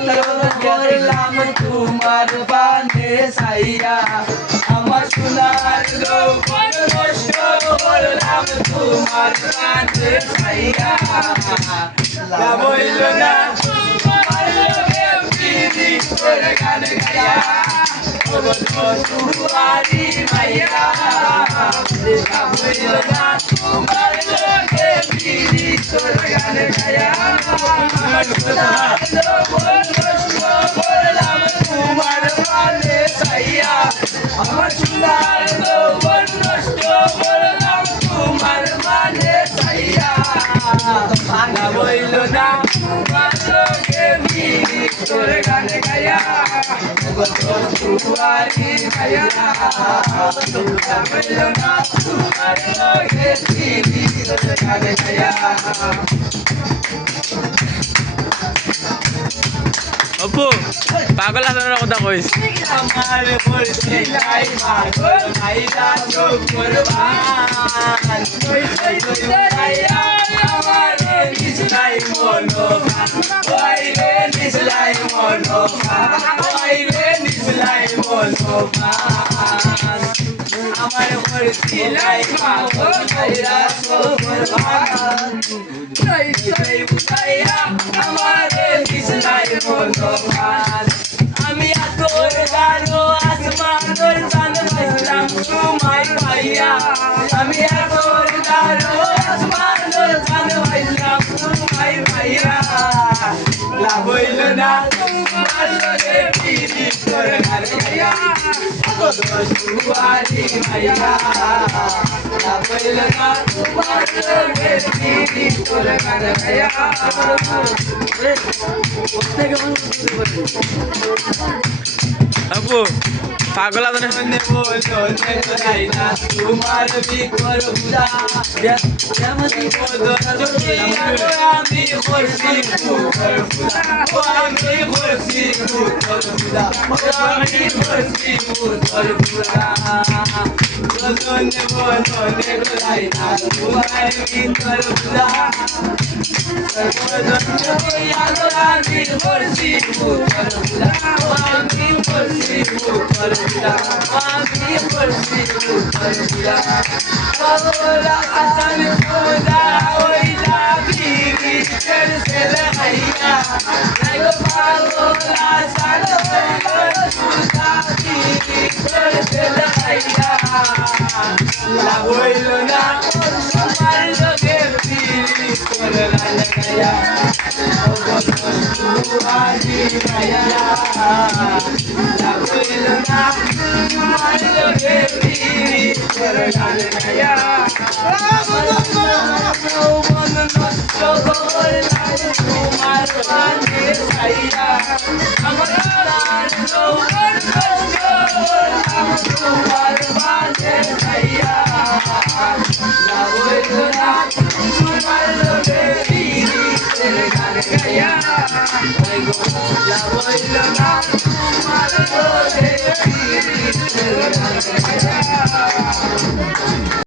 করলাম তোমার পানে সাইয়া আমার সোনার যৌবন নষ্ট করলাম তোমার পানে সাইয়া বইল না তোমার লগে পিরি করে গান গায়া তুয়ারি মাইয়া বইল না তোমার লগে পিরি করে গান গায়া আমার সোনার যৌবন নষ্ট করলাম তোমার পানে সাইয়া আমার সোনার যৌবন নষ্ট করলাম তোমার পানে সাইয়া বইল না তোমার লগে পিরি করে গান গায়া তুয়ারি মাইয়া বইল না তোমার লগে পিরি করে গান গায়া অপু পাগল আসানোর কথা কইস আমার বলছি নাই পাগল ভাইরা চোখ করবান আমার নিসলাই মনোভান ওইরে নিসলাই মনোভান ওইরে নিসলাই মনোভান আমার বলছি নাই পাগল ভাইরা চোখ করবান আমার নিসলাই মনোভান আমি তোর গানো আসমানোর গান বাজলাম তোমায় পাইয়া আমি তোর গানো আসমানোর গান বাজলাম তোমায় পাইয়া লাভ হইল না তোমার লগে পিরি তোর গান গাইয়া তুয়ারি মাইয়া লাভ হইল না তোমার লগে পিরি তোর গান গাইয়া অপু পাগল আসানোর তোমার বিকর বুড়া আমি করছি আমি করছি আমি করছি তোমার বিকর বুড়া আমি করছি আমি করছি আমি করছি বাবলা আসান খোদা ওইলা বিবি করছে লাইয়া লাগো বাবলা আসান খোদা বিবি করছে লাইয়া লাগইল না তোমার লগে বিবি করে লাইয়া তুয়ারি মাইয়া লাগইল না তোমার লগে বিবি করে লাইয়া যৌবন নষ্ট করলাম তোমার পানে সাইয়া আমার যৌবন নষ্ট করলাম তোমার পানে সাইয়া লাগইল না তোমার লগে বিবি করে গান গাইয়া লাগইল না তোমার লগে বিবি করে গান গাইয়া